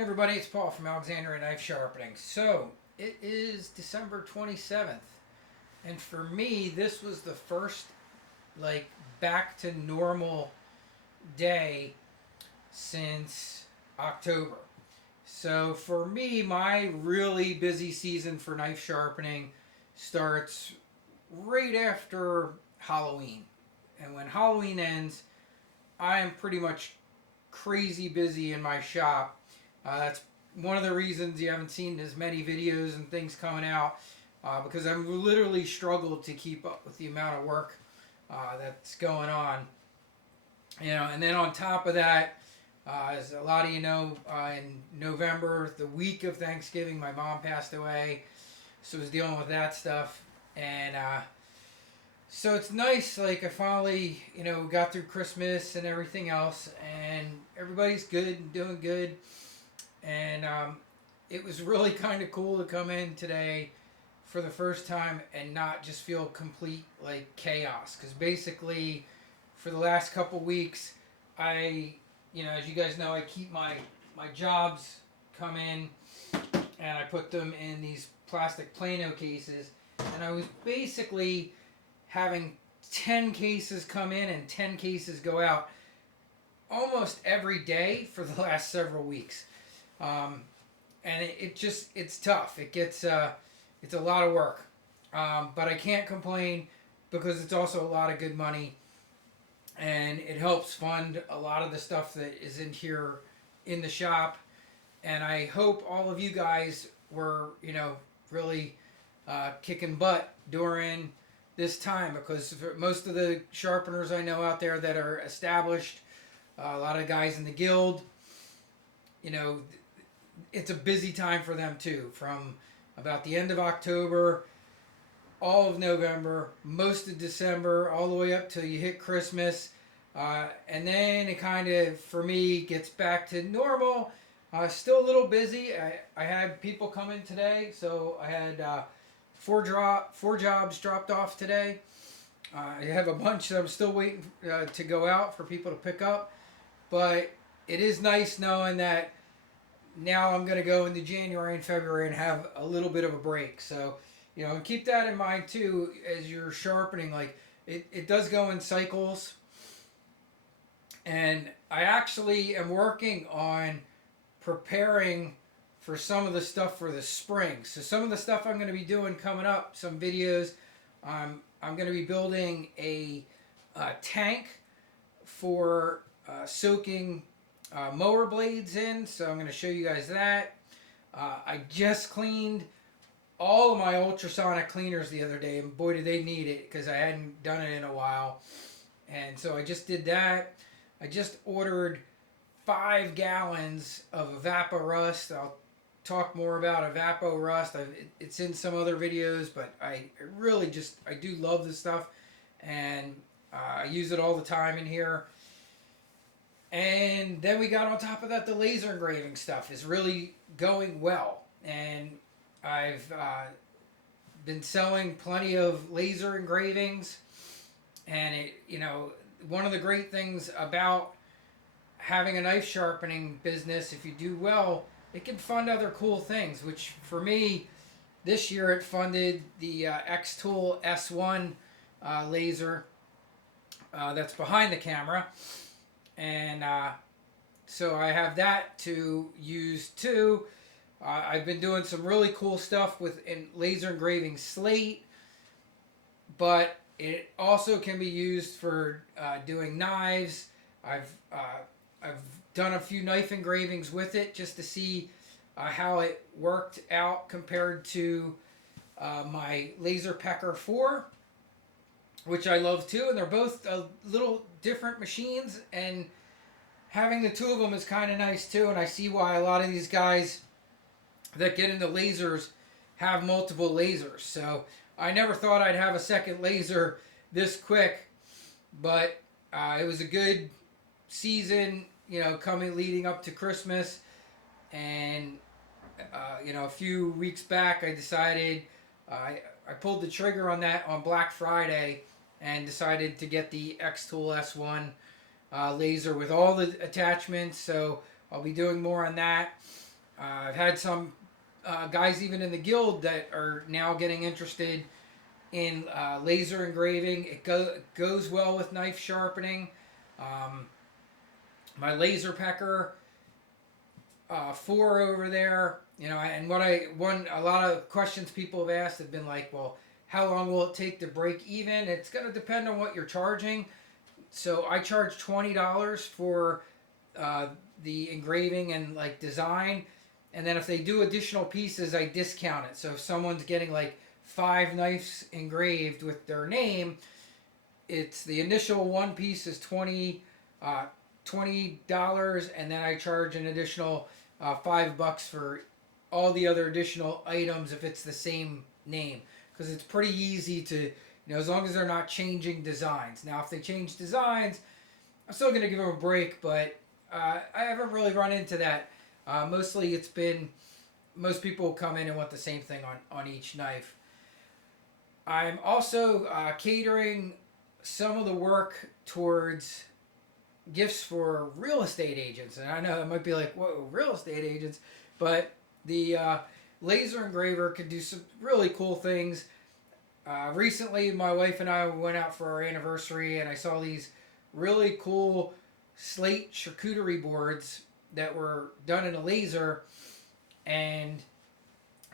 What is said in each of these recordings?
Hey everybody, it's Paul from Alexandria Knife Sharpening. So, it is December 27th, and for me, this was the first, like, back to normal day since October. So, for me, my really busy season for knife sharpening starts right after Halloween. And when Halloween ends, I am pretty much crazy busy in my shop. That's one of the reasons you haven't seen as many videos and things coming out because I've literally struggled to keep up with the amount of work that's going on. And then on top of that, as a lot of you know, in November, the week of Thanksgiving, my mom passed away, so I was dealing with that stuff, and so it's nice. Like I finally, got through Christmas and everything else, and everybody's good and doing good. And it was really kind of cool to come in today for the first time and not just feel complete like chaos. Because basically, for the last couple weeks, as you guys know, I keep my jobs come in and I put them in these plastic Plano cases, and I was basically having 10 cases come in and 10 cases go out almost every day for the last several weeks. And it's tough. It's a lot of work, but I can't complain because it's also a lot of good money, and it helps fund a lot of the stuff that is in here in the shop. And I hope all of you guys were really kicking butt during this time, because for most of the sharpeners I know out there that are established, a lot of guys in the guild, you know, it's a busy time for them too. From about the end of October, all of November, most of December, all the way up till you hit Christmas. And then it kind of, for me, gets back to normal. Still a little busy. I had people come in today, so I had four jobs dropped off today. I have a bunch that I'm still waiting to go out for people to pick up. But it is nice knowing that now I'm going to go into January and February and have a little bit of a break. So, and keep that in mind too as you're sharpening. Like, it does go in cycles. And I actually am working on preparing for some of the stuff for the spring. So some of the stuff I'm going to be doing coming up, some videos, I'm going to be building a tank for soaking mower blades in. So I'm going to show you guys that. I just cleaned all of my ultrasonic cleaners the other day, and boy did they need it, because I hadn't done it in a while. And so I just did that. I just ordered 5 gallons of Evapo-Rust. I'll talk more about Evapo-Rust. It's in some other videos, but I really I do love this stuff, and I use it all the time in here. And then we got on top of that, the laser engraving stuff is really going well. And I've been selling plenty of laser engravings. And one of the great things about having a knife sharpening business, if you do well, it can fund other cool things, which for me, this year it funded the Xtool S1 laser that's behind the camera. And so I have that to use too. I've been doing some really cool stuff with laser engraving slate, but it also can be used for doing knives. I've done a few knife engravings with it just to see how it worked out compared to my Laser Pecker 4, which I love too. And they're both little different machines, and having the two of them is kind of nice too. And I see why a lot of these guys that get into lasers have multiple lasers. So I never thought I'd have a second laser this quick, but it was a good season, leading up to Christmas. And a few weeks back, I decided I pulled the trigger on that on Black Friday and decided to get the Xtool S1 laser with all the attachments. So I'll be doing more on that. I've had some guys even in the guild that are now getting interested in laser engraving. Goes well with knife sharpening. Um, my laser pecker 4 over there, and a lot of questions people have asked have been like, well, how long will it take to break even? It's going to depend on what you're charging. So I charge $20 for uh, the engraving and like design, and then if they do additional pieces, I discount it. So if someone's getting like 5 knives engraved with their name, it's the initial one piece is uh, $20, and then I charge an additional $5 for all the other additional items if it's the same name, because it's pretty easy to, as long as they're not changing designs. Now, if they change designs, I'm still gonna give them a break, but I haven't really run into that. Mostly, it's been most people come in and want the same thing on each knife. I'm also catering some of the work towards gifts for real estate agents, and I know it might be like, whoa, real estate agents, but the laser engraver can do some really cool things. Recently, my wife and I went out for our anniversary, and I saw these really cool slate charcuterie boards that were done in a laser, and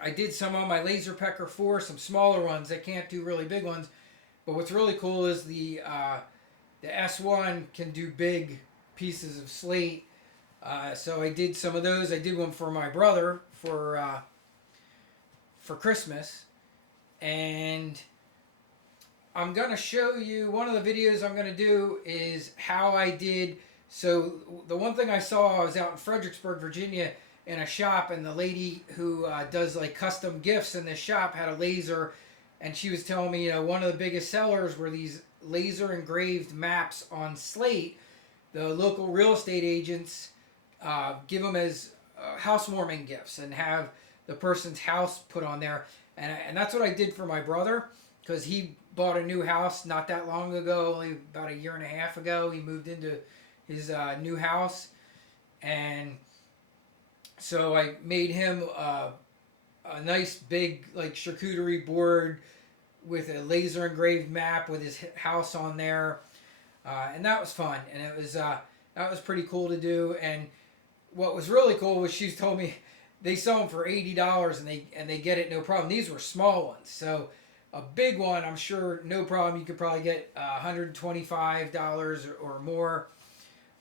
I did some on my laser pecker 4, some smaller ones that can't do really big ones. But what's really cool is the S1 can do big pieces of slate. So I did some of those. I did one for my brother for Christmas, and I'm gonna show you one of the videos I'm gonna do is how I did. So the one thing I saw, I was out in Fredericksburg, Virginia, in a shop, and the lady who does like custom gifts in this shop had a laser, and she was telling me, one of the biggest sellers were these laser engraved maps on slate. The local real estate agents give them as housewarming gifts and have the person's house put on there, and that's what I did for my brother, because he bought a new house not that long ago, only about a year and a half ago. He moved into his new house, and so I made him a nice big like charcuterie board with a laser engraved map with his house on there, and that was fun, and that was pretty cool to do. And what was really cool was she told me they sell them for $80, and they get it no problem. These were small ones, so a big one, I'm sure, no problem. You could probably get $125 or more.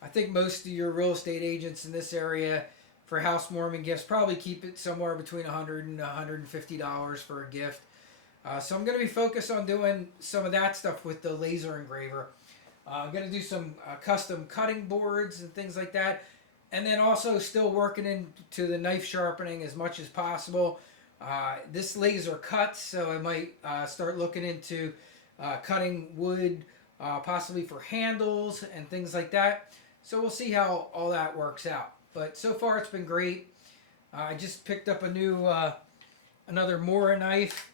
I think most of your real estate agents in this area for housewarming gifts probably keep it somewhere between $100 and $150 for a gift. So I'm going to be focused on doing some of that stuff with the laser engraver. I'm going to do some custom cutting boards and things like that. And then also still working into the knife sharpening as much as possible. This laser cuts, so I might start looking into cutting wood, possibly for handles and things like that. So we'll see how all that works out. But so far it's been great. I just picked up a new, another Mora knife,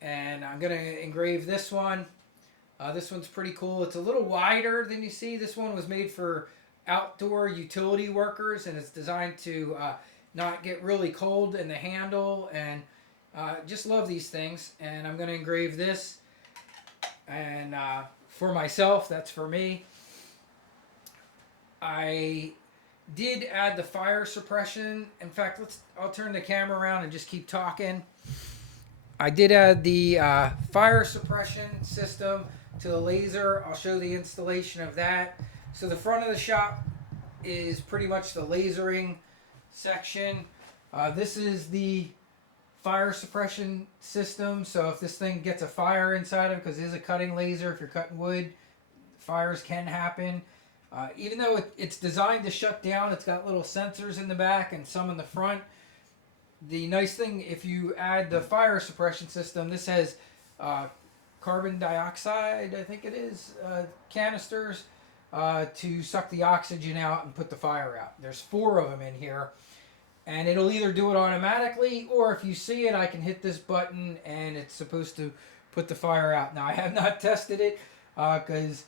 and I'm going to engrave this one. This one's pretty cool. It's a little wider than you see. This one was made for outdoor utility workers, and it's designed to not get really cold in the handle, and just love these things. And I'm going to engrave this, and for myself, that's for me. I did add the fire suppression. In fact, I'll turn the camera around and just keep talking. I did add the fire suppression system to the laser. I'll show the installation of that. So the front of the shop is pretty much the lasering section. This is the fire suppression system. So if this thing gets a fire inside of it, because it is a cutting laser, if you're cutting wood, fires can happen. Even though it's designed to shut down, it's got little sensors in the back and some in the front. The nice thing, if you add the fire suppression system, this has carbon dioxide, I think it is, canisters to suck the oxygen out and put the fire out. There's 4 of them in here, and it'll either do it automatically, or if you see it, I can hit this button and it's supposed to put the fire out. Now, I have not tested it because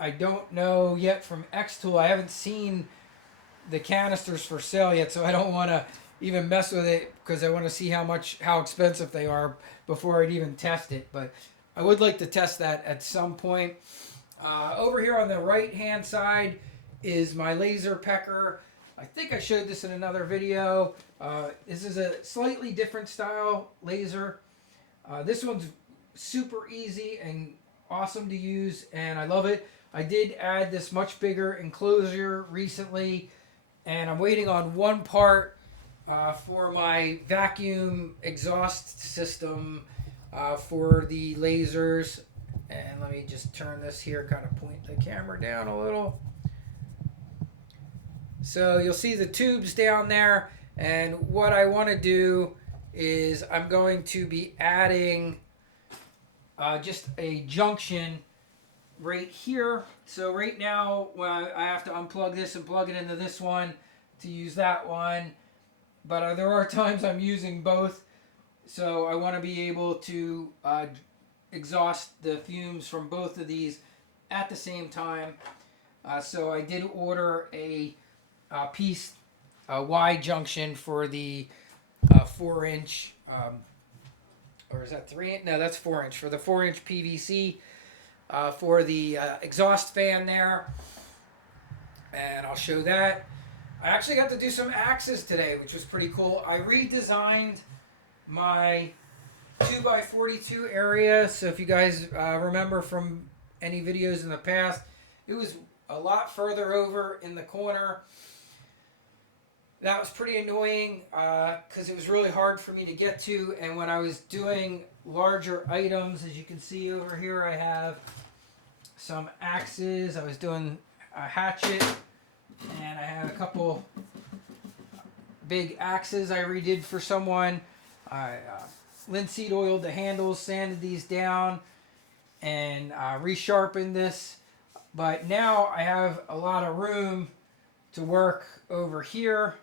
I don't know yet from Xtool. I haven't seen the canisters for sale yet, so I don't want to even mess with it because I want to see how expensive they are before I'd even test it. But I would like to test that at some point. Over here on the right hand side is my laser pecker. I think I showed this in another video. This is a slightly different style laser. This one's super easy and awesome to use, and I love it. I did add this much bigger enclosure recently, and I'm waiting on one part for my vacuum exhaust system for the lasers. And let me just turn this here, kind of point the camera down a little. So you'll see the tubes down there, and what I want to do is I'm going to be adding just a junction right here. So right now I have to unplug this and plug it into this one to use that one, but there are times I'm using both, so I want to be able to exhaust the fumes from both of these at the same time. So I did order a piece, a Y junction for the 4-inch, or is that 3-inch? No, that's 4-inch, for the 4-inch PVC for the exhaust fan there. And I'll show that. I actually got to do some axes today, which was pretty cool. I redesigned my 2x42 area. So if you guys remember from any videos in the past, it was a lot further over in the corner. That was pretty annoying because it was really hard for me to get to. And when I was doing larger items, as you can see over here, I have some axes. I was doing a hatchet, and I had a couple big axes I redid for someone. I linseed oiled the handles, sanded these down, and resharpened this. But now I have a lot of room to work over here.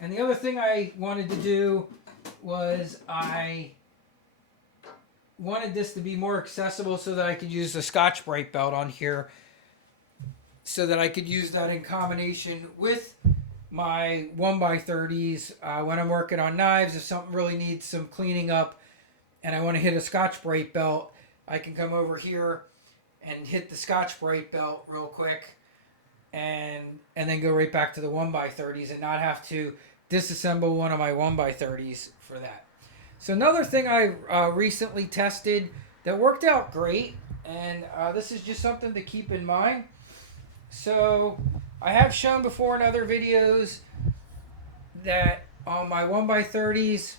And the other thing I wanted to do was I wanted this to be more accessible so that I could use the Scotch-Brite belt on here, so that I could use that in combination with my 1x30s when I'm working on knives. If something really needs some cleaning up and I want to hit a Scotch-Brite belt, I can come over here and hit the Scotch-Brite belt real quick and then go right back to the 1x30s and not have to disassemble one of my 1x30s for that. So another thing I recently tested that worked out great, and this is just something to keep in mind. So I have shown before in other videos that on my 1x30s,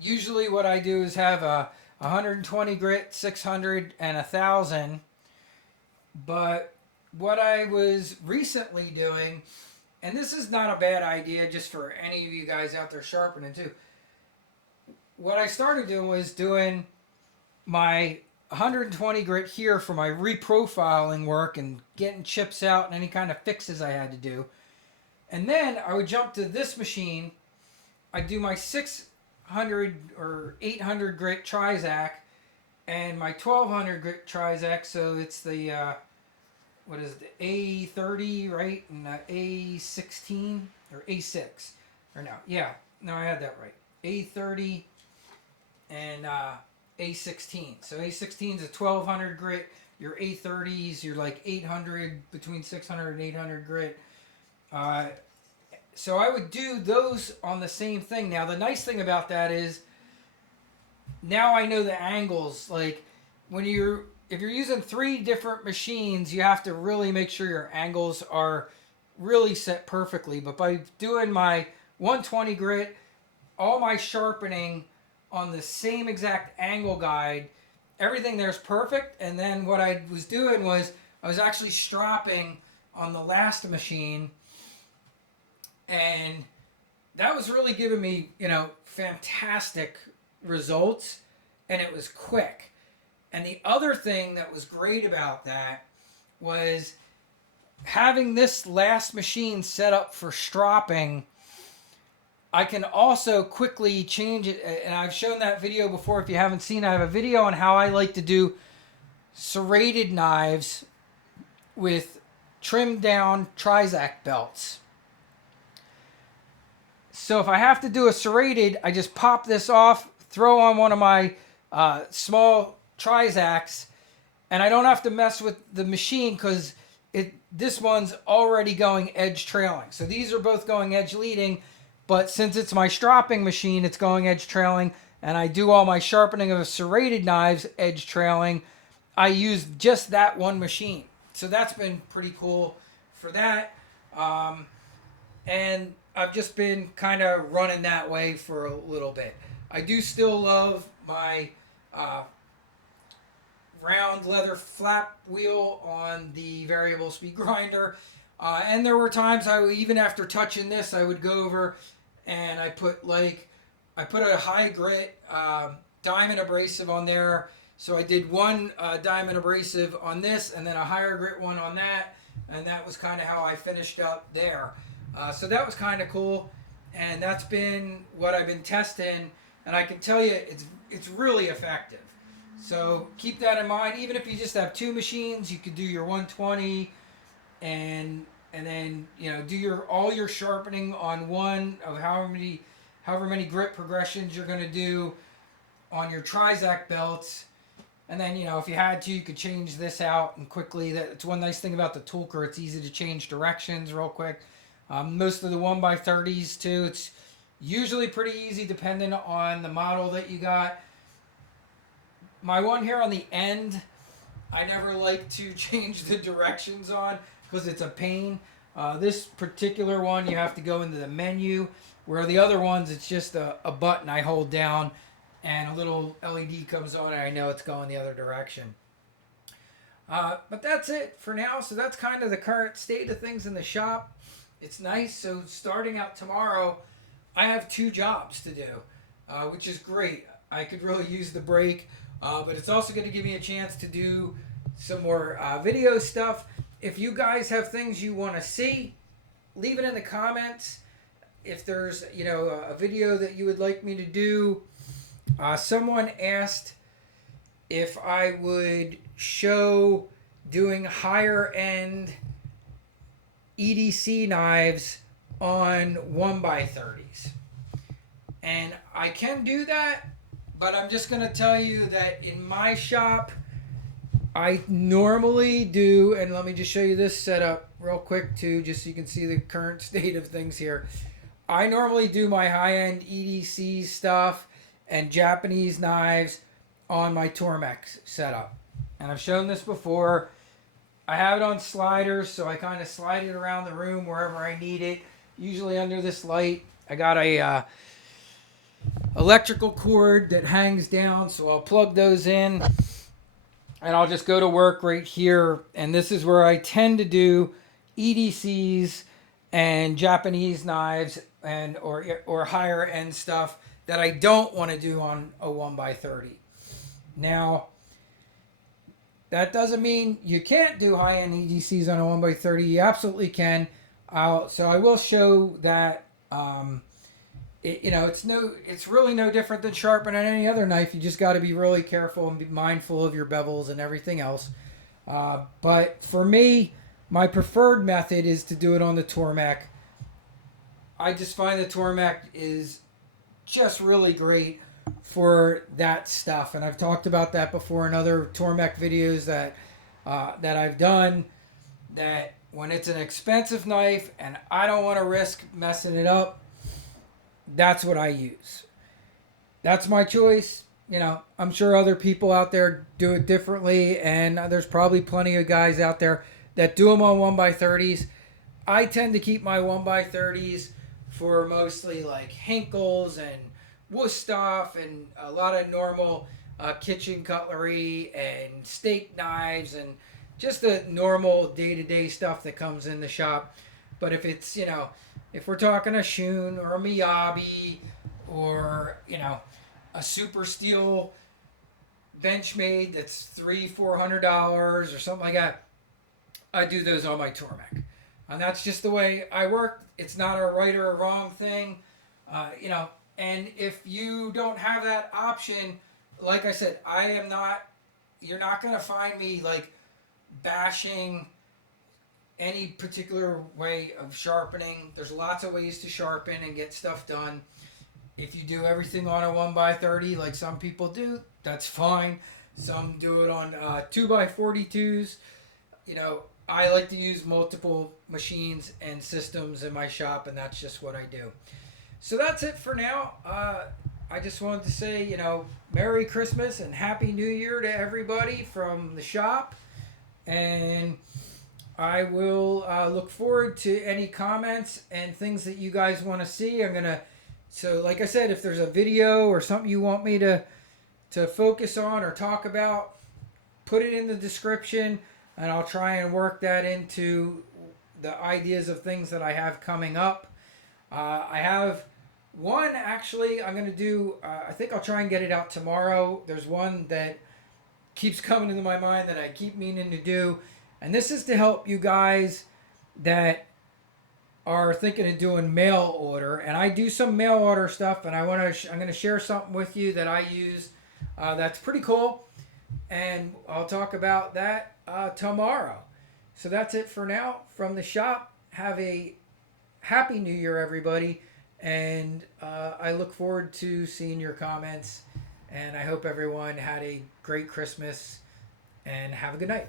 usually what I do is have a 120 grit, 600, and 1000. But what I was recently doing, and this is not a bad idea just for any of you guys out there sharpening too. What I started doing was doing my 120 grit here for my reprofiling work and getting chips out and any kind of fixes I had to do. And then I would jump to this machine. I'd do my 600 or 800 grit Trizac and my 1200 grit Trizac. So it's the what is it, the A30, right? And the A16 or A6. Or no, yeah, no, I had that right. A30 and A16. So A16 is a 1200 grit. Your A30s, you're like 800, between 600 and 800 grit. So I would do those on the same thing. Now, the nice thing about that is now I know the angles. Like if you're using 3 different machines, you have to really make sure your angles are really set perfectly. But by doing my 120 grit, all my sharpening on the same exact angle guide, everything there's perfect. And then what I was doing was I was actually stropping on the last machine, and that was really giving me, fantastic results, and it was quick. And the other thing that was great about that was having this last machine set up for stropping. I can also quickly change it, and I've shown that video before. If you haven't seen it, I have a video on how I like to do serrated knives with trimmed down Trizac belts. So if I have to do a serrated, I just pop this off, throw on one of my small Trizacs, and I don't have to mess with the machine because this one's already going edge trailing. So these are both going edge leading, but since it's my stropping machine, it's going edge trailing, and I do all my sharpening of serrated knives edge trailing. I use just that one machine. So that's been pretty cool for that. And I've just been kind of running that way for a little bit. I do still love my round leather flap wheel on the variable speed grinder. And there were times even after touching this, I would go over and I put a high grit diamond abrasive on there. So I did one diamond abrasive on this and then a higher grit one on that. And that was kind of how I finished up there. So that was kind of cool. And that's been what I've been testing. And I can tell you it's really effective. So keep that in mind. Even if you just have two machines, you could do your 120 and then do all your sharpening on one of however many grit progressions you're going to do on your Trizac belts. And then if you had to, you could change this out and quickly. That's one nice thing about the Toolker. It's easy to change directions real quick. Most of the 1x30s too, it's usually pretty easy depending on the model that you got. My one here on the end, I never like to change the directions on because it's a pain. This particular one, you have to go into the menu, where the other ones, it's just a button I hold down and a little LED comes on and I know it's going the other direction. But that's it for now. So that's kind of the current state of things in the shop. It's nice. So starting out tomorrow, I have 2 jobs to do, which is great. I could really use the break. But it's also going to give me a chance to do some more video stuff. If you guys have things you want to see, leave it in the comments. If there's a video that you would like me to do, someone asked if I would show doing higher end EDC knives on 1x30s, and I can do that. But I'm just going to tell you that in my shop, I normally do, and let me just show you this setup real quick too, just so you can see the current state of things here. I normally do my high-end EDC stuff and Japanese knives on my Tormek setup. And I've shown this before. I have it on sliders, so I kind of slide it around the room wherever I need it. Usually under this light, I got a electrical cord that hangs down, so I'll plug those in and I'll just go to work right here. And this is where I tend to do EDCs and Japanese knives and or higher end stuff that I don't want to do on a 1x30. Now, that doesn't mean you can't do high end EDCs on a 1x30. You absolutely can. So I will show that. It's really no different than sharpening any other knife. You just got to be really careful and be mindful of your bevels and everything else. But for me, my preferred method is to do it on the Tormek. I just find the Tormek is just really great for that stuff, and I've talked about that before in other Tormek videos that I've done. That when it's an expensive knife and I don't want to risk messing it up, that's what I use. That's my choice. I'm sure other people out there do it differently, and there's probably plenty of guys out there that do them on 1x30s. I tend to keep my 1x30s for mostly like Henckels and Wüsthof and a lot of normal kitchen cutlery and steak knives and just the normal day-to-day stuff that comes in the shop. But if it's, if we're talking a Shun or a Miyabi or, a super steel Benchmade that's $300-$400 or something like that, I do those on my Tormek. And that's just the way I work. It's not a right or a wrong thing, and if you don't have that option, like I said, you're not going to find me like bashing any particular way of sharpening. There's lots of ways to sharpen and get stuff done. If you do everything on a 1x30 like some people do, that's fine. Some do it on 2x42s. You know, I like to use multiple machines and systems in my shop, and that's just what I do. So that's it for now. I just wanted to say, you know, Merry Christmas and Happy New Year to everybody from the shop. And I will look forward to any comments and things that you guys want to see. So like I said, if there's a video or something you want me to focus on or talk about, put it in the description, and I'll try and work that into the ideas of things that I have coming up. I have one actually I'm going to do, I think I'll try and get it out tomorrow. There's one that keeps coming into my mind that I keep meaning to do. And this is to help you guys that are thinking of doing mail order. And I do some mail order stuff, and I'm going to share something with you that I use that's pretty cool. And I'll talk about that tomorrow. So that's it for now from the shop. Have a Happy New Year, everybody. And I look forward to seeing your comments. And I hope everyone had a great Christmas and have a good night.